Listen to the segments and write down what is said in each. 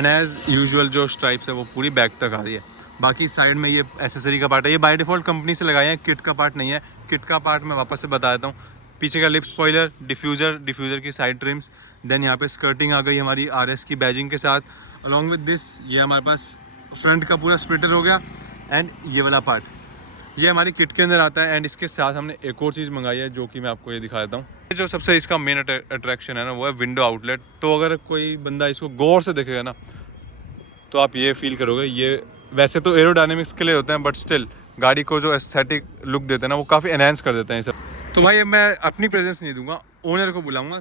And as usual जो stripes है वो पूरी बैक तक आ रही है। बाकी साइड में ये एसेसरी का पार्ट है, ये बाय डिफ़ॉल्ट कंपनी से लगाए हैं, किट का पार्ट नहीं है। किट का पार्ट मैं वापस से बता देता हूँ। पीछे का लिप स्पॉइलर, डिफ्यूज़र की साइड ट्रिम्स, देन यहाँ पे स्कर्टिंग आ गई हमारी RS की बैजिंग के साथ। अलॉन्ग विद दिस ये हमारे पास फ्रंट का पूरा स्प्लिटर हो गया। एंड ये वाला पार्ट ये हमारी किट के अंदर आता है। एंड इसके साथ हमने एक और चीज़ मंगाई है जो कि मैं आपको ये दिखा देता हूँ। जो सबसे इसका मेन अट्रैक्शन है ना वो है विंडो आउटलेट। तो अगर कोई बंदा इसको गौर से देखेगा ना तो आप ये फील करोगे, ये वैसे तो एरोडायनेमिक्स के लिए होते हैं बट स्टिल गाड़ी को जो एस्थेटिक लुक देते हैं ना वो काफ़ी एनहांस कर देते हैं ये सब। तो भाई अब मैं अपनी प्रेजेंस नहीं दूंगा, ओनर को बुलाऊंगा।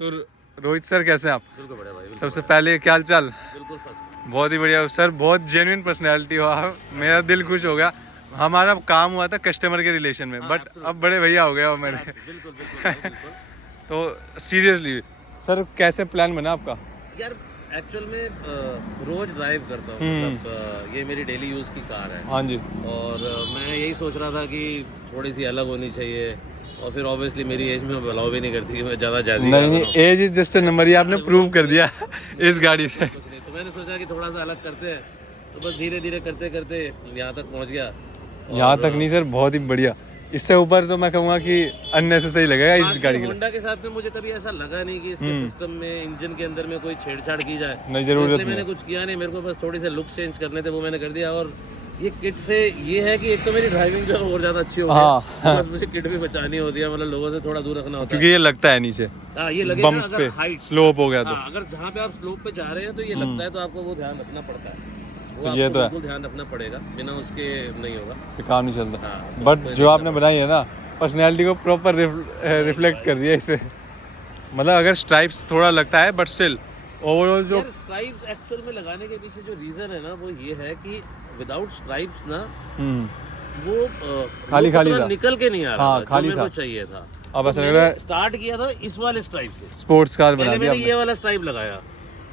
तो रोहित सर कैसे हैं आप? बिल्कुल बढ़िया भाई, सबसे पहले क्या हाल चाल? बिल्कुल फर्स्ट। बहुत ही बढ़िया सर, बहुत जेन्युइन पर्सनैलिटी हो आप, मेरा दिल खुश हो गया। हमारा काम हुआ था कस्टमर के रिलेशन में, बट अब बड़े भैया हो गए हो मेरे। बिल्कुल बिल्कुल बिल्कुल। तो सीरियसली सर कैसे प्लान बना आपका? यार एक्चुअल में रोज ड्राइव करता हूँ, मतलब ये मेरी डेली यूज़ की कार है। हाँ जी। और मैं यही सोच रहा था कि थोड़ी सी अलग होनी चाहिए, और फिर ऑब्वियसली मेरी एज में अलाउ भी नहीं करती कि मैं ज़्यादा नहीं, age is just a number, ये आपने प्रूव कर दिया इस गाड़ी से। तो मैंने सोचा कि थोड़ा सा अलग करते हैं, तो बस धीरे धीरे करते करते यहाँ तक पहुँच गया। यहाँ तक नहीं सर, बहुत ही बढ़िया। इससे ऊपर तो मैं कहूँगा कि अननेसेसरी लगेगा इस गाड़ी के लिए। होंडा के साथ में मुझे कभी ऐसा लगा नहीं कि इसके सिस्टम में, इंजन के अंदर में कोई छेड़छाड़ की जाए। नहीं, जरूरत नहीं। मैंने कुछ किया नहीं, मेरे को बस थोड़ी से लुक चेंज करने थे, वो मैंने कर दिया। और ये किट से ये है कि एक तो मेरी ड्राइविंग जो है और ज़्यादा अच्छी हो गई, बस मुझे किट भी बचानी होती है, मतलब लोगों से थोड़ा दूर रखना होता है क्योंकि ये लगता है नीचे। हाँ, ये लगेगा बम्प्स पे, हाइट स्लोप हो गया तो। अगर जहाँ पे आप स्लोप पे जा रहे हैं तो ये लगता है, तो आपको वो ध्यान रखना पड़ता है। वो ये आपको तो है, बिल्कुल ध्यान रखना पड़ेगा, बिना उसके नहीं होगा, काम नहीं चलता। हाँ, बट जो आपने बनाई है ना, पर्सनैलिटी को प्रॉपर रिफ्लेक्ट कर रही है इससे। मतलब अगर स्ट्राइप्स थोड़ा लगता है बट स्टिल ओवरऑल जो स्ट्राइप्स एक्चुअल में लगाने के पीछे जो रीजन है ना वो ये है कि विदाउट स्ट्राइप्स ना वो खाली था, निकल के नहीं आ रहा था, खाली जो मेरे था। को चाहिए था। अब ऐसा लग रहा है स्टार्ट किया था इस वाले स्ट्राइप से, स्पोर्ट्स कार बना दिया मैंने ये वाला स्ट्राइप लगाया,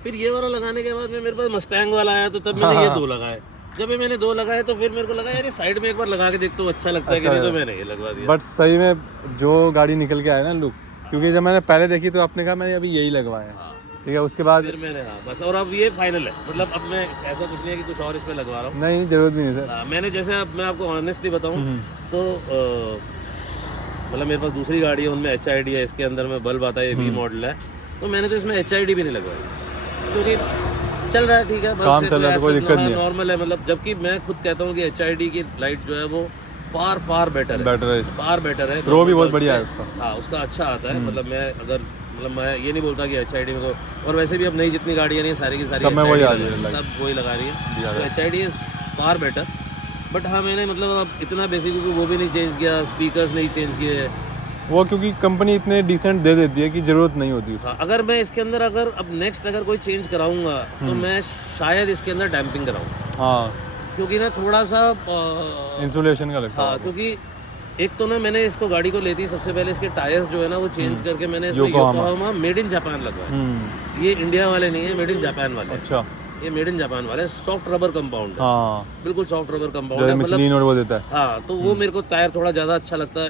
फिर ये वाला लगाने के बाद में मेरे पास मस्टैंग वाला आया, तो तब मैंने ये दो लगाए। जब मैंने दो लगाए तो फिर मेरे को लगा यार ये साइड में एक बार लगा के देखता हूँ अच्छा लगता है कि नहीं, तो मैंने ये लगवा दिया। बट सही में जो गाड़ी निकल के आया ना लुक, क्योंकि जब मैंने पहले देखी तो आपने कहा मैंने अभी यही लगवाया, ठीक है, उसके बाद फिर मैंने बस, और अब ये फाइनल है, मतलब अब मैं ऐसा कुछ नहीं है कि कुछ और इसमें लगवा रहा हूँ। नहीं, जरूरत नहीं है सर। मैंने जैसे अब मैं आपको ऑनेस्टली बताऊँ तो मतलब मेरे पास दूसरी गाड़ी है, उनमें HID है, इसके अंदर में बल्ब आता है, ये V मॉडल है, तो मैंने तो इसमें HID भी नहीं लगवाई, क्योंकि चल रहा है, ठीक है, काम चल रहा है, कोई दिक्कत नहीं है, नॉर्मल है। मतलब जबकि मैं खुद कहता हूँ कि HID की लाइट जो है वो फार बेटर है, फार बेटर है, प्रो भी बहुत बढ़िया है उसका। हाँ, उसका अच्छा आता है। मतलब मैं अगर मैं ये नहीं बोलता कि HID में तो, और वैसे भी अब नई जितनी गाड़ियाँ नहीं सारी की सारी सब वही लगा रही है, तो HID is far better. But हाँ, मैंने मतलब अब इतना बेसिक वो भी नहीं चेंज किया, स्पीकर्स नहीं चेंज किए वो, क्योंकि कंपनी इतने डिसेंट दे देती है कि जरूरत नहीं होती। हाँ, अगर मैं इसके अंदर अब नेक्स्ट अगर कोई चेंज कराऊंगा तो मैं शायद इसके अंदर डैम्पिंग कराऊंगा। हाँ, क्योंकि ना थोड़ा सा इंसुलेशन का लगता है। हाँ, क्योंकि एक तो ना मैंने इसको गाड़ी को लेती सबसे पहले इसके टायर्स जो है ना वो चेंज करके मैंने इसमें योकोहामा मेड इन जापान लगवाया। ये इंडिया वाले नहीं है, मेड इन जापान वाले। अच्छा, ये मेड इन जापान वाले सॉफ्ट रबर कंपाउंड है। हाँ, बिल्कुल सॉफ्ट रबर कंपाउंड है, मतलब और वो देता है। हाँ, तो वो मेरे को टायर थोड़ा ज्यादा अच्छा लगता है।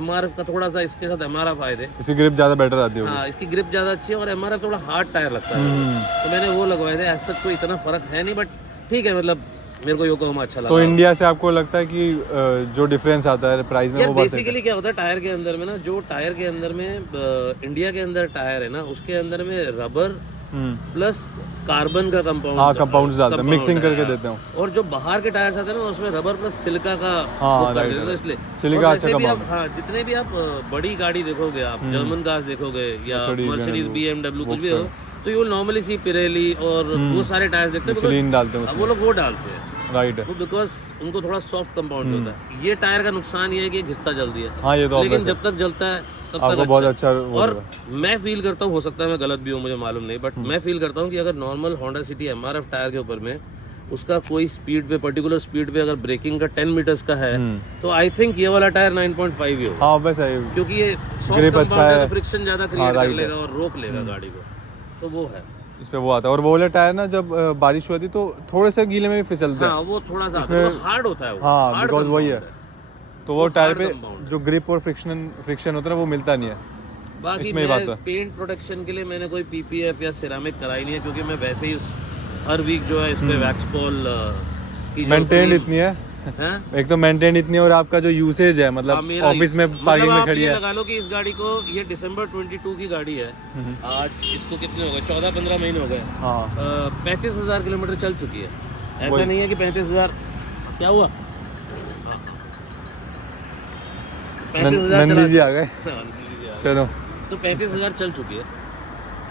MRF का थोड़ा सा इसके साथ MRF आए थे, इसकी ग्रिप ज्यादा बेटर आती है। हाँ, इसकी ग्रिप ज्यादा अच्छी है, और MRF थोड़ा हार्ड टायर लगता है, तो मैंने वो लगवाए थे। ऐसा कोई इतना फर्क है नहीं, बट ठीक है, मतलब मेरे को योकोहामा अच्छा लगा। तो इंडिया से आपको लगता है कि जो डिफरेंस आता है प्राइस में, वो बेसिकली क्या होता है टायर के अंदर में ना, जो टायर के अंदर में इंडिया के अंदर टायर है ना, उसके अंदर में रबर प्लस कार्बन का कंपाउंड, हाँ, कंपाउंड डालते हैं, मिक्सिंग करके देते हैं। और जो बाहर के टायर्स आते हैं ना उसमें रबर प्लस सिलिका का कर देते हैं, इसलिए सिलिका अच्छा कंपाउंड। हाँ, जितने भी आप बड़ी गाड़ी देखोगे, आप जर्मन कार्स देखोगे या मर्सिडीज, BMW कुछ भी हो, तो ये नॉर्मली सी पिरेली और वो सारे टायर्स देखते हैं, वो लोग वो डालते हैं, राइट है, वो बिकॉज उनको थोड़ा सॉफ्ट कंपाउंड होता है। ये टायर का नुकसान ये है कि घिसता जल्दी है। हाँ, ये तो लेकिन जब तक जलता है तब तक बहुत अच्छा। और मैं फील करता हूँ, हो सकता है मैं गलत भी हूँ, मुझे मालूम नहीं, बट मैं फील करता हूँ कि अगर normal Honda city MRF tyre के ऊपर में उसका कोई स्पीड पे, पर्टिकुलर स्पीड पे अगर ब्रेकिंग का 10 मीटर्स का है, तो आई थिंक ये वाला टायर 9.5 ही होगा। हाँ, बस है, क्योंकि ये सॉफ्ट कंपाउंड है, फ्रिक्शन ज्यादा क्रिएट कर लेगा और रोक लेगा गाड़ी को, तो वो है इस पे वो आता है। और वो वाला टायर ना जब बारिश होती तो थोड़े से गीले में भी फिसलते हैं। हाँ, वो थोड़ा सा हार्ड होता है, हाँ, बिकॉज वही है, तो वो टायर पे जो ग्रिप और फ्रिक्शन होता है वो मिलता नहीं है। बाकी मैं पेंट प्रोटेक्शन के लिए मैंने कोई PPF या सिरामिक कराई नहीं है, क्योंकि मैं वैसे ही हर वीक जो है इस पे वैक्स पॉल की मेंटेन इतनी है, एक तो मेंटेन इतनी है और आपका जो यूसेज है मतलब ऑफिस में पार्किंग में खड़ी है। लगा लो कि इस गाड़ी को, ये दिसंबर 22 की गाड़ी है, आज इसको कितने हो गए, 14-15 महीने हो गए, 35,000 किलोमीटर चल चुकी है। ऐसा नहीं है कि 35,000 क्या हुआ, 35,000 नंदी जी आ गए, चलो तो 35,000 चल चुकी है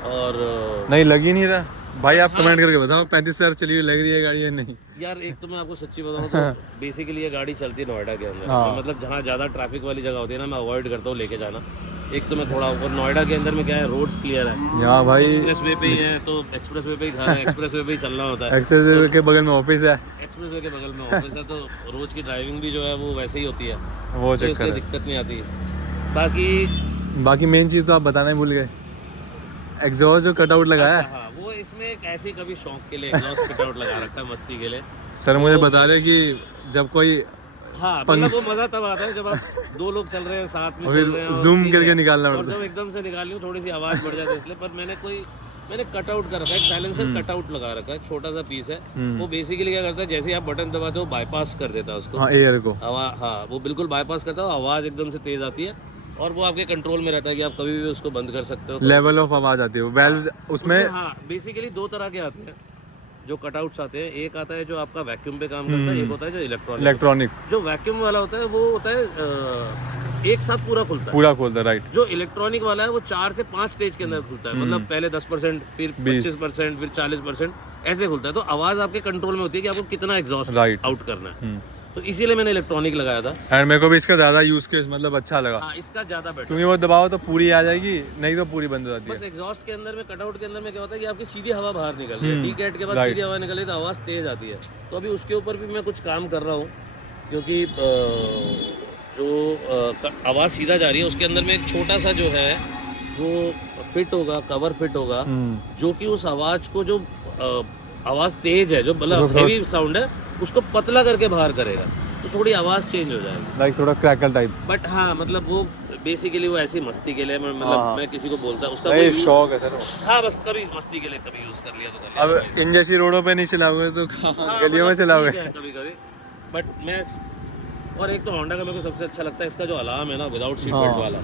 और नहीं लगी नहीं रहा भाई। आप कमेंट करके बताओ 35,000 चली हुई लग रही है गाड़ी या नहीं। यार एक तो मैं आपको सच्ची बताऊं तो बेसिकली ये गाड़ी चलती है नोएडा के अंदर, मतलब जहाँ ज़्यादा ट्रैफिक वाली जगह होती है ना, मैं अवॉइड करता हूँ लेके जाना। एक तो मैं थोड़ा, और नोएडा के अंदर में क्या है, रोड्स क्लियर है, यहाँ भाई एक्सप्रेस वे पे ही है, तो एक्सप्रेस वे पे ही घर है, एक्सप्रेस वे पे ही चलना होता है, एक्सप्रेस वे के बगल में ऑफिस है, एक्सप्रेस वे के बगल में ऑफिस है, तो रोज की ड्राइविंग भी जो है वो वैसे ही होती है, वो तो इसलिए दिक्कत नहीं आती है। बाकी मेन चीज़ तो आप बताना ही भूल गए, एग्जॉस्ट जो कटआउट लगाया है। हाँ, वो इसमें एक ऐसी कभी शौक के लिए एग्जॉस्ट कटआउट लगा रखा है, मस्ती के लिए। सर मुझे बता रहे कि जब कोई, हाँ मतलब वो मजा तब आता है जब आप दो लोग चल रहे हैं साथ में, चल रहे हैं जूम करके निकालना और पड़ता है, जब एकदम से निकाली हूँ थोड़ी सी आवाज बढ़ जाती है इसलिए। पर मैंने कटआउट कर रखा है, एक साइलेंसर कटआउट लगा रखा है, छोटा सा पीस है, वो बेसिकली क्या करता है, जैसे ही आप बटन दबाते हो बाईपास कर देता है उसको, हाँ एयर को, हाँ वो बिल्कुल बाईपास करता है, आवाज एकदम से तेज आती है और वो आपके कंट्रोल में रहता है कि आप कभी भी उसको बंद कर सकते हो। लेवल ऑफ आवाज आती है वेल्व्स उसमें। हाँ बेसिकली दो तरह के आते हैं जो कटआउट्स आते हैं, एक आता है जो आपका वैक्यूम पे काम करता है, एक होता है जो इलेक्ट्रॉनिक। जो वैक्यूम वाला होता है वो होता है एक साथ पूरा खुलता है, राइट। जो इलेक्ट्रॉनिक वाला है वो 4 से 5 स्टेज के अंदर खुलता है, मतलब पहले 10%, फिर 25%, फिर 40%, ऐसे खुलता है। तो आवाज आपके कंट्रोल में होती है कि आपको कितना एग्जॉस्ट आउट करना है, तो इसीलिए मैंने इलेक्ट्रॉनिक लगाया था। एंड मेरे को भी इसका ज्यादा यूज केस मतलब अच्छा लगा। हाँ इसका ज्यादा बेटर, क्योंकि वो दबाओ तो पूरी आ जाएगी, नहीं तो पूरी बंद हो जाती है। बस एग्जॉस्ट के अंदर में, कटआउट के अंदर में क्या होता है कि आपकी सीधी हवा बाहर निकल रही है, डी-कैट के बाद सीधी हवा निकल रही है तो आवाज़ तेज आती है। तो अभी उसके ऊपर भी मैं कुछ काम कर रहा हूँ, क्योंकि जो आवाज़ सीधा जा रही है उसके अंदर में एक छोटा सा जो है वो फिट होगा, कवर फिट होगा, जो कि उस आवाज़ को, जो आवाज़ तेज है, जो मतलब हेवी साउंड है, उसको पतला करके बाहर करेगा, तो थोड़ी आवाज़ चेंज हो जाएगी, लाइक थोड़ा क्रैकल टाइप। बट हाँ मतलब वो बेसिकली वो ऐसी मस्ती के लिए, मतलब मैं किसी को बोलता उसका कोई शौक है सर। हाँ बस कभी मस्ती के लिए कभी यूज कर लिया तो कर लिया। अब इन जैसी रोडों पे नहीं चलाओगे तो गलियों में चलाओगे कभी कभी। बट मैं, और एक तो होंडा का मेरे को सबसे अच्छा लगता है इसका जो अलार्म है ना, विदाउट सीट बेल्ट वाला,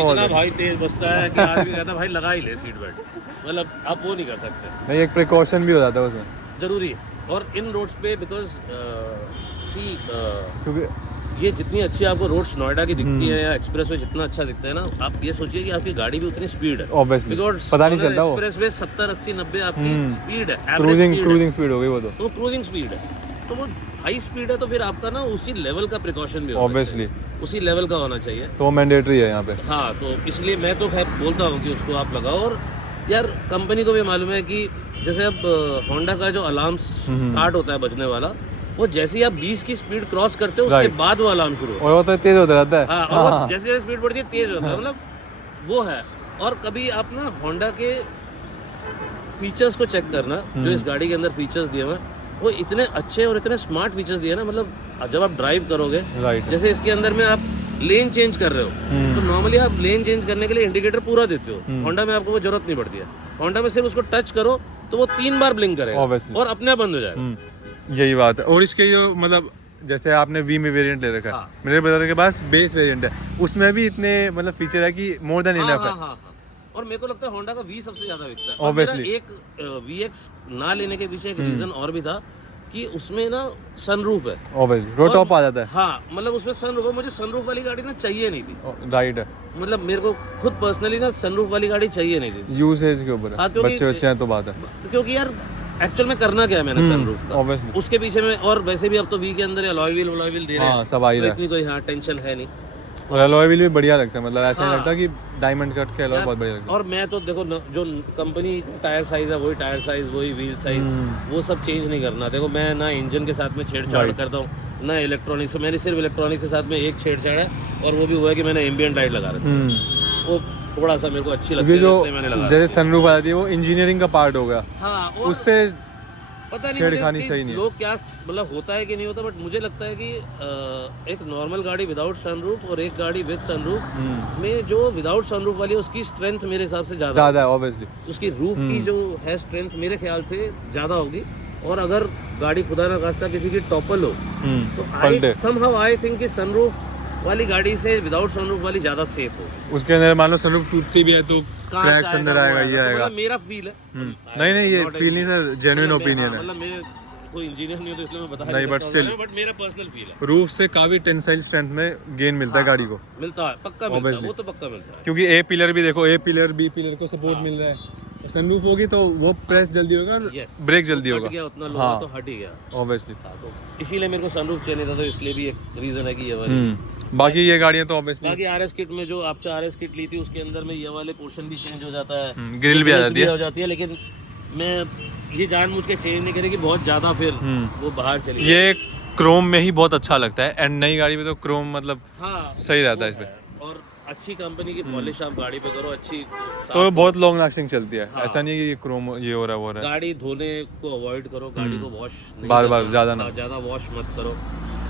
इतना भाई तेज बजता है कि आदमी कहता है भाई लगा ही ले सीट बेल्ट, मतलब आप वो नहीं कर सकते। नहीं, एक प्रिकॉशन भी हो जाता है उसमें, जरूरी है। और इन रोड्स पे बिकॉज क्योंकि ये जितनी अच्छी आपको रोड्स नोएडा की दिखती है या एक्सप्रेस वे जितना अच्छा दिखता है ना, आप ये सोचिए कि आपकी गाड़ी भी उतनी स्पीड है, ऑब्वियसली पता नहीं चलता, वो एक्सप्रेस वे 70, 80, 90 आपकी स्पीड है, क्रूजिंग स्पीड हो गई वो तो क्रूजिंग स्पीड है, तो वो हाई स्पीड है, तो फिर आपका ना उसी लेवल का प्रिकॉशन भी ऑब्वियसली उसी लेवल का होना चाहिए, तो मैंडेटरी है यहाँ पे। हाँ तो इसलिए मैं तो खैर बोलता हूँ कि उसको आप लगाओ। और यार कंपनी को भी मालूम है कि जैसे अब होंडा का जो अलार्म स्टार्ट होता है बजने वाला, वो जैसे ही आप 20 की स्पीड क्रॉस करते हो उसके बाद वो अलार्म शुरू होता है, और वो तो तेज होता रहता है। हाँ, और वो जैसे स्पीड बढ़ती है तेज होता है, मतलब वो है। और कभी आप ना होंडा के फीचर्स को चेक करना, जो इस गाड़ी के अंदर फीचर्स दिए हुए वो इतने अच्छे और इतने स्मार्ट फीचर्स दिए ना, मतलब जब आप ड्राइव करोगे, जैसे इसके अंदर में आप लेन चेंज कर रहे हो, तो नॉर्मली आप लेन चेंज करने के लिए इंडिकेटर पूरा देते हो, होंडा में आपको वो जरूरत नहीं पड़ती है। होंडा में सिर्फ उसको टच करो तो वो 3 बार ब्लिंक करेगा और अपने आप बंद हो जाएगा। यही बात है। और इसके जो मतलब जैसे आपने वी में वेरिएंट ले रखा है, मेरे ब्रदर के पास बेस वेरिएंट है, उसमें भी इतने मतलब फीचर है कि मोर देन इनफ है। और मेरे को लगता है होंडा का वी सबसे ज्यादा बिकता है। ऑब्वियसली एक VX ना लेने के पीछे एक रीजन और भी था कि उसमें ना सनरूफ है, ऑब्वियसली रोड टॉप आ जाता है। हाँ मतलब उसमें सनरूफ है, मुझे सनरूफ वाली गाड़ी ना चाहिए नहीं थी, राइट है, मतलब मेरे को खुद पर्सनली ना सनरूफ वाली गाड़ी चाहिए नहीं थी, यूसेज के ऊपर है, बच्चे हैं तो बात है, क्योंकि यार एक्चुअल में करना क्या है मैंने सनरूफ का, ऑब्वियसली उसके पीछे में। और वैसे भी अब तो वी के अंदर अलॉय व्हील दे रहे हैं, सब आ ही रहा है, इतनी कोई हाँ टेंशन है नहीं। और अलॉय व्हील भी बढ़िया लगता है, मतलब ऐसा नहीं लगता कि डायमंड कट के अलॉय बहुत बढ़िया लगता है। और मैं तो देखो जो कंपनी टायर साइज है वही टायर साइज, वही व्हील साइज, वो सब चेंज नहीं करना। देखो मैं ना इंजन के साथ में छेड़छाड़ करता हूँ, ना इलेक्ट्रॉनिक्स, मेरी सिर्फ इलेक्ट्रॉनिक्स के साथ में एक छेड़छाड़ है, और वो भी हुआ है कि मैंने एम्बिएंट लाइट लगा रखी है, वो थोड़ा सा मेरे को अच्छी लगती है, जो मैंने लगा जैसे सनरूफ आती है वो इंजीनियरिंग का पार्ट हो गया, हाँ, उससे पता नहीं छेड़खानी मुझे सही नहीं है। लोग क्या मतलब होता है कि नहीं होता, बट मुझे लगता है कि एक नॉर्मल गाड़ी विदाउट सनरूफ और एक गाड़ी विद सनरूफ में जो विदाउट सनरूफ वाली है उसकी स्ट्रेंथ मेरे हिसाब से ज़्यादा है ऑब्वियसली। उसकी रूफ की जो है स्ट्रेंथ मेरे ख्याल से ज़्यादा होगी। और अगर गाड़ी खुदा ना खास्ता किसी की टॉपल हो तो आई समहाउ आई थिंक कि सनरूफ वाली गाड़ी से विदाउट सनरूफ वाली ज़्यादा सेफ हो। उसके अंदर मान लो सनरूफ टूटती भी है तो क्रैक्स अंदर आएगा, ये आएगा। मेरा फील है। नहीं ये फील नहीं सर, जेन्युइन ओपिनियन है। मतलब मैं कोई इंजीनियर नहीं हूं तो इसलिए मैं बता नहीं, बट स्टिल बट मेरा पर्सनल फील है। रूफ से काफी टेंसाइल स्ट्रेंथ में गेन मिलता है गाड़ी को। मिलता है, पक्का मिलता है, वो तो पक्का मिलता है। क्योंकि ए पिलर भी देखो, ए पिलर बी पिलर को सपोर्ट मिल रहा है। सनरूफ होगी तो वो प्रेस जल्दी होगा, ब्रेक जल्दी होगा। हट गया उतना लोहा तो हट ही गया ऑब्वियसली। तो इसीलिए मेरे को सनरूफ चाहिए था, तो इसलिए भी एक रीजन है कि ये वाली। बाकी ये गाड़ियां तो ऑब्वियसली, बाकी आरएस किट में जो आपसे आरएस किट ली थी उसके अंदर में ये वाले पोर्शन भी चेंज हो जाता है, ग्रिल भी आ जाती है, लेकिन मैं ये जानबूझ के चेंज नहीं करेगी बहुत ज्यादा, फिर वो बाहर चली। ये क्रोम में ही बहुत अच्छा लगता है, एंड नई गाड़ी में तो क्रोम मतलब हाँ सही रहता है इसमें। और अच्छी कंपनी की पॉलिश आप गाड़ी पे करो, अच्छी तो बहुत लॉन्ग लास्टिंग चलती है। ऐसा नहीं कि क्रोम ये हो रहा है वो रहा है। गाड़ी धोने को अवॉइड करो, गाड़ी को वॉश बार ज्यादा वॉश मत करो।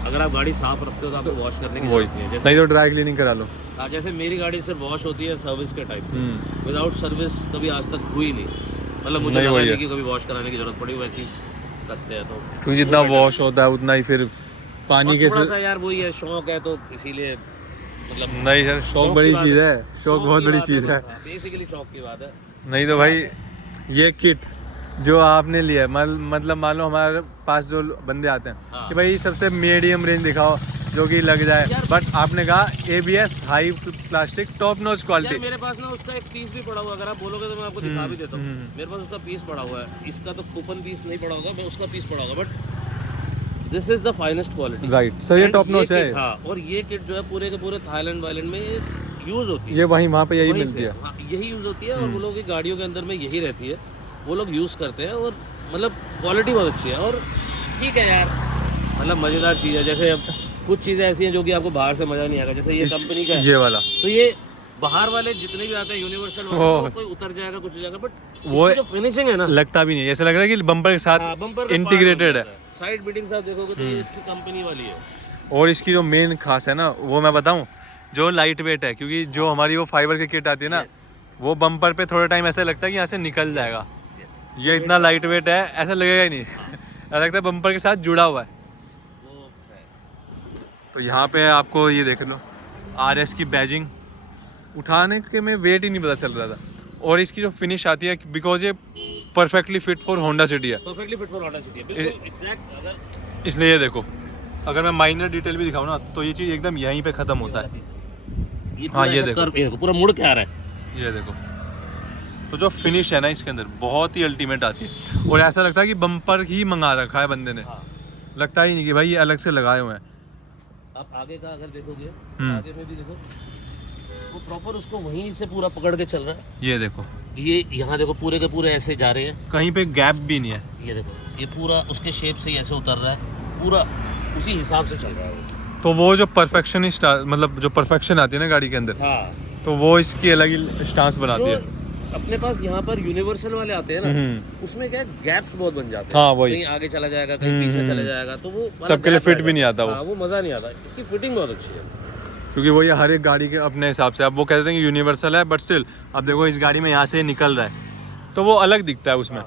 अगर आप गाड़ी साफ रखते हो तो आपको वॉश करने की जरूरत नहीं है। नहीं तो ड्राई क्लीनिंग करा लो। जैसे मेरी गाड़ी सिर्फ वॉश होती है सर्विस के टाइम, विदाउट सर्विस कभी आज तक हुई नहीं। मतलब मुझे लगा नहीं कि कभी वॉश कराने की जरूरत पड़ी, वैसे ही करते हैं। तो जितना वॉश होता है उतना ही फिर पानी के थोड़ा सा यार वही है, शौक है तो इसीलिए मतलब। नहीं सर, शौक बड़ी चीज है, शौक बहुत बड़ी चीज है। बेसिकली शौक की बात है। नहीं तो भाई ये किट जो आपने लिया है, मतलब मान लो हमारे पास जो बंदे आते हैं कि भाई सबसे मीडियम रेंज दिखाओ जो कि लग जाए, बट आपने कहा ABS high plastic top notch quality. मेरे पास ना उसका एक पीस भी पड़ा हुआ है, अगर आप बोलोगे तो मैं आपको दिखा भी देता हूँ। मेरे पास उसका पीस पड़ा हुआ है, इसका तो कूपन पीस नहीं पड़ा होगा, मैं उसका पीस पड़ा होगा, but this is the finest quality. Right sir, ये टॉप नॉच है। हाँ, और ये किट जो है पूरे के पूरे थाईलैंड वायलैंड में यूज होती है। ये वहीं वहाँ पे यही मिलती है। हाँ, यही यूज होती है और वो लोगों की गाड़ियों के अंदर में यही रहती है, वो लोग यूज करते हैं। और मतलब क्वालिटी बहुत अच्छी है। और ठीक है यार, मतलब मजेदार चीज़ है। जैसे अब कुछ चीज़ें ऐसी हैं जो कि आपको बाहर से मजा नहीं आएगा, जैसे ये कंपनी का है ये वाला, तो ये बाहर वाले जितने भी आते हैं यूनिवर्सल वाले, कोई उतर जाएगा कुछ हो जाएगा, बट वो जो फिनिशिंग है ना, लगता भी नहीं, ऐसा लग रहा है कि बम्पर के साथ बम्पर इंटीग्रेटेड है। साइड बीटिंग्स आप देखोगे तो ये इसकी कंपनी वाली है। और इसकी जो मेन खास है ना, वो मैं बताऊं, जो लाइट वेट है, क्योंकि जो हमारी वो फाइबर की किट आती है ना, वो बम्पर पे थोड़ा टाइम ऐसा लगता है कि यहाँ से निकल जाएगा। ये इतना लाइट वेट है, ऐसा लगेगा ही नहीं ऐसा लगता है बम्पर के साथ जुड़ा हुआ है। तो यहाँ पे आपको ये देख लो RS की बैजिंग, उठाने के में वेट ही नहीं पता चल रहा था। और इसकी जो फिनिश आती है, बिकॉज ये perfectly fit for Honda City है, perfectly fit for Honda City है, बिल्कुल एग्जैक्ट। अगर इसलिए ये देखो, अगर मैं माइनर डिटेल भी दिखाऊं ना, तो ये चीज़ एकदम यहीं पे ख़त्म होता है। हाँ ये देखो पूरा मुड़ के आ रहा है, ये देखो। तो जो फिनिश है ना इसके अंदर बहुत ही अल्टीमेट आती है। और ऐसा लगता है कि बम्पर ही मंगा रखा है बंदे ने। लगता ही नहीं कि भाई ये अलग से लगाए हुए हैं। आप आगे का अगर देखोगे, आगे में भी देखो, वो प्रॉपर उसको वहीं से पूरा पकड़ के चल रहा है। ये देखो, ये यहाँ देखो पूरे के पूरे ऐसे जा रहे हैं, कहीं पे गैप भी नहीं है। ये देखो, ये पूरा उसके शेप से ऐसे उतर रहा है, पूरा उसी हिसाब से चल रहा है। तो वो जो परफेक्शनिस्ट, मतलब जो परफेक्शन आती है ना गाड़ी के अंदर, तो वो इसकी अलग ही स्टांस बनाती है। अपने पास यहाँ पर यूनिवर्सल वाले आते हैं ना, उसमें क्या गैप्स बहुत बन जाते हैं। हाँ, वही। कहीं आगे चला जाएगा, कहीं पीछे चला जाएगा, तो वो सबके लिए फिट भी नहीं आता। वो मजा नहीं आता। इसकी फिटिंग बहुत अच्छी है, क्योंकि वो ये हर एक गाड़ी के अपने हिसाब से, अब वो कहते हैं कि यूनिवर्सल है, बट स्टिल अब देखो इस गाड़ी में यहाँ से निकल रहा है तो वो अलग दिखता है उसमें।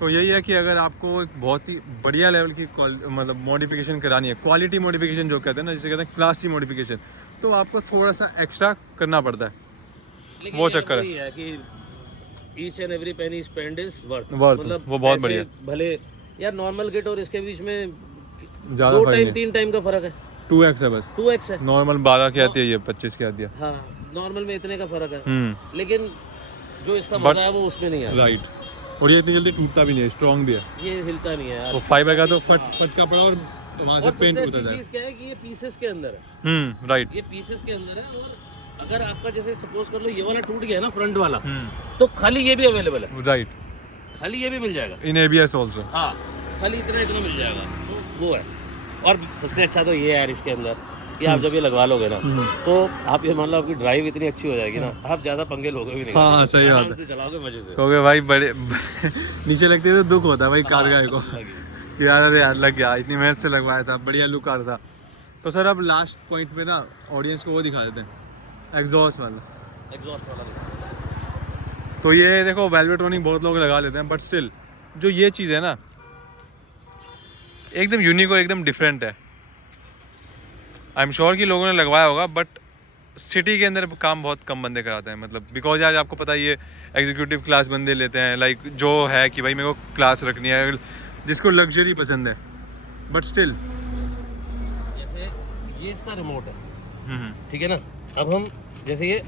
तो यही है कि अगर आपको एक बहुत ही बढ़िया लेवल की मतलब मॉडिफिकेशन करानी है, क्वालिटी मॉडिफिकेशन जो कहते हैं ना, जिसे कहते हैं क्लासी मॉडिफिकेशन, तो आपको थोड़ा सा एक्स्ट्रा करना पड़ता है। वो चक्कर है कि each and every penny spend is worth. मतलब वो बहुत बढ़िया। भले यार नॉर्मल किट और इसके बीच में ज़्यादा 2 टाइम 3 टाइम का फर्क है, 2x है बस। 2x है। नॉर्मल 12 की आती है, ये 25 की आती है। हाँ, नॉर्मल में इतने का फर्क है, लेकिन जो इसका मजा है वो उसमें नहीं है। राइट। और ये इतनी जल्दी टूटता भी नहीं है, स्ट्रॉन्ग भी है, ये हिलता नहीं है यार। तो फाइबर का तो फटका पड़ा और वहाँ से पेंट उतर जाए। चीज क्या है कि ये पीसेस के अंदर है। राइट, ये पीसेस के अंदर है। और अगर आपका जैसे सपोज कर लो ये वाला टूट गया ना फ्रंट वाला, तो खाली ये भी अवेलेबल है। राइट, खाली ये भी मिल जाएगा इन ABS ऑल्सो। हाँ, खाली इतना मिल जाएगा, तो वो है। और सबसे अच्छा तो ये है यार इसके अंदर कि आप जब ये लगवा लोगे ना तो आप ये मान लो आपकी ड्राइव इतनी अच्छी हो जाएगी ना, आप ज्यादा पंगे लोगे भी नहीं। हाँ सही बात आराम है, से चलाओगे मजे से। क्योंकि भाई बड़े नीचे लगती है तो दुख होता है भाई कार गाय को, यार अरे यार लग गया, इतनी मेहनत से लगवाया था, बढ़िया लुक आ रहा था। तो सर अब लास्ट पॉइंट पे ना ऑडियंस को वो दिखा देते हैं, एग्जॉस्ट वाला। तो ये देखो वेलवेट्रॉनिक बहुत लोग लगा लेते हैं, बट स्टिल जो ये चीज़ है ना एकदम यूनिक और एकदम डिफरेंट है। आई एम श्योर कि लोगों ने लगवाया होगा, बट सिटी के अंदर काम बहुत कम बंदे कराते हैं, मतलब बिकॉज यार आपको पता ही है एग्जीक्यूटिव क्लास बंदे लेते हैं, लाइक जो है कि भाई मेरे को क्लास रखनी है, जिसको लग्जरी पसंद है। बट स्टिल जैसे ये इसका रिमोट है, ठीक है ना, अब हम जैसे ये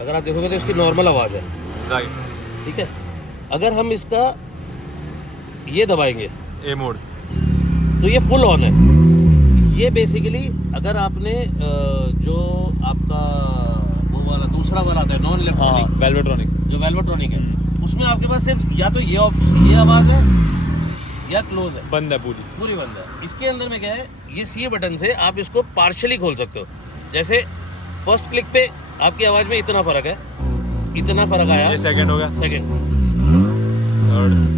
अगर आप देखोगे तो इसकी नॉर्मल आवाज़ है, राइट, ठीक है। अगर हम इसका ये दबाएंगे ए मोड तो ये फुल ऑन है। ये बेसिकली अगर आपने जो आपका वो वाला दूसरा वाला आता है नॉन इलेक्ट्रॉनिक वेलवेट्रॉनिक, जो वेलवेट्रॉनिक है, उसमें आपके पास सिर्फ या तो ये आवाज़ है या क्लोज है, बंद है, पूरी बंद है। इसके अंदर में क्या है, ये सी बटन से आप इसको पार्शियली खोल सकते हो। जैसे फर्स्ट क्लिक पे आपकी आवाज़ में इतना फ़र्क है, इतना फ़र्क आया, ये सेकंड हो गया, सेकंड, थर्ड,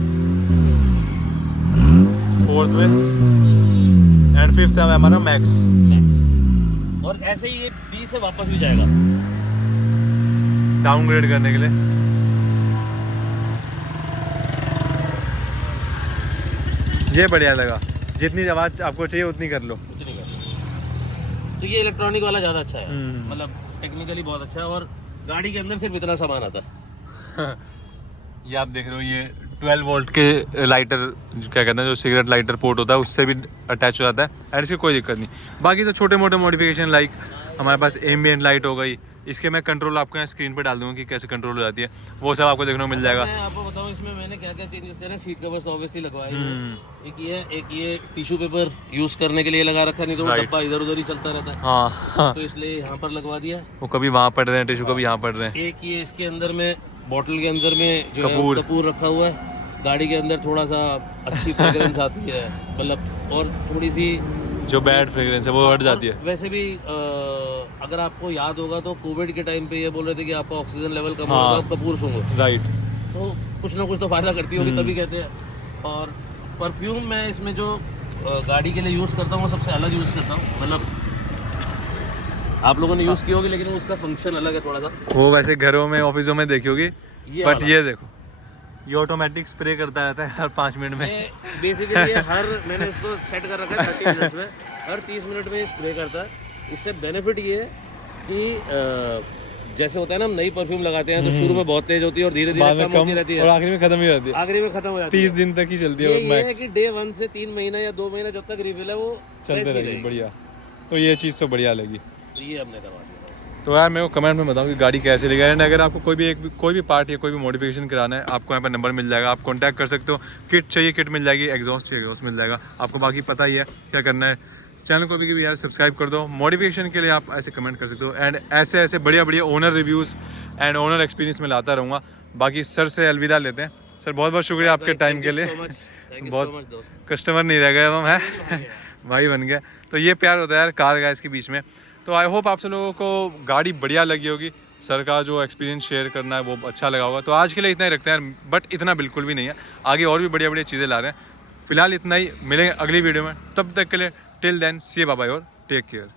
फोर्थ में एंड फिफ्थ है हमारा मैक्स। और ऐसे ही ये 20 से वापस भी जाएगा डाउनग्रेड करने के लिए। ये बढ़िया लगा, जितनी आवाज़ आपको चाहिए उतनी कर लो। तो ये इलेक्ट्रॉनिक वाला ज़्यादा अच्छा है, मतलब टेक्निकली बहुत अच्छा है, और गाड़ी के अंदर सिर्फ इतना सामान आता है। ये आप देख रहे हो, ये 12 वोल्ट के लाइटर क्या कहते हैं, जो सिगरेट लाइटर पोर्ट होता है उससे भी अटैच हो जाता है, एंड इसकी कोई दिक्कत नहीं। बाकी तो छोटे मोटे मॉडिफिकेशन लाइक हमारे पास एम्बिएंट लाइट हो गई, इसके मैं कंट्रोल आपको यहाँ स्क्रीन पे डाल दूँगा कि कैसे कंट्रोल हो जाती है, वो सब आपको देखने को मिल जाएगा। मैं आपको बताऊँ इसमें मैंने क्या क्या चेंजेस करे। सीट कवर्स तो ऑब्वियसली लगवाए हैं, एक ये टिश्यू पेपर यूज करने के लिए लगा रखा, नहीं तो वो डब्बा इधर उधर ही चलता रहता है, हाँ, तो इसलिए यहाँ पर लगवा दिया। वो कभी वहाँ पड़ रहे हैं टिश्यू, कभी यहाँ पड़ रहे हैं। एक ये इसके अंदर में बॉटल के अंदर में जो है कपूर रखा हुआ है, गाड़ी के अंदर थोड़ा सा अच्छी फ्रेग्रेंस आती है, मतलब और थोड़ी सी जो बैड फ्रेग्रेंस है वो हट जाती है। वैसे भी अगर आपको याद होगा तो कोविड के टाइम पे ये बोल रहे थे कि आपका ऑक्सीजन लेवल कम होगा, आप कपूर सूंघो, राइट, तो कुछ ना कुछ तो फायदा करती होगी, तभी कहते हैं। और परफ्यूम मैं इसमें जो गाड़ी के लिए यूज़ करता हूँ वो सबसे अलग यूज़ करता हूँ, मतलब आप लोगों ने यूज़ की होगी लेकिन उसका फंक्शन अलग है थोड़ा सा। वो वैसे घरों में ऑफिसों में देखी होगी, बट ये देखो ये ऑटोमेटिक स्प्रे करता रहता है हर 5 मिनट में। बेसिकली मैंने इसको सेट कर रखा है 30 मिनट्स में, हर 30 मिनट में स्प्रे करता है। इससे बेनिफिट ये है कि जैसे होता है ना, हम नई परफ्यूम लगाते हैं तो शुरू में बहुत तेज होती है और धीरे धीरे कम होती रहती है और आखिरी में खत्म हो जाती है, आखिरी में खत्म हो जाती है, 30 दिन तक ही चलती है। ये है कि डे 1 से 3 महीना या 2 महीना जब तक रिफिल है वो चलते रहेगी, बढ़िया। तो ये चीज़ तो बढ़िया लगी, तो ये हमने करवा दिया। तो यार मेरे को कमेंट में बताओ कि गाड़ी कैसी लगी, एंड अगर आपको कोई भी पार्ट या कोई भी मॉडिफिकेशन कराना है, आपको यहाँ पर नंबर मिल जाएगा, आप कांटेक्ट कर सकते हो। किट चाहिए किट मिल जाएगी, एग्जॉस्ट चाहिए एग्जॉस्ट मिल जाएगा आपको। बाकी पता ही है क्या करना है, चैनल को भी यार सब्सक्राइब कर दो। मॉडिफिकेशन के लिए आप ऐसे कमेंट कर सकते हो, एंड ऐसे बढ़िया owner reviews and owner experience में लाता रहूँगा। बाकी सर से अलविदा लेते हैं। सर बहुत बहुत शुक्रिया आपके टाइम के लिए, बहुत कस्टमर नहीं रह गए अब हम, है भाई बन गया। तो ये प्यार होता है यार कार गाइस के बीच में। तो आई होप आप सब लोगों को गाड़ी बढ़िया लगी होगी, सर का जो एक्सपीरियंस शेयर करना है वो अच्छा लगा होगा। तो आज के लिए इतना ही रखते हैं, बट इतना बिल्कुल भी नहीं है, आगे और भी बढ़िया चीज़ें ला रहे हैं। फिलहाल इतना ही, मिलेंगे अगली वीडियो में, तब तक के लिए टिल देन सी बाय बाय और टेक केयर।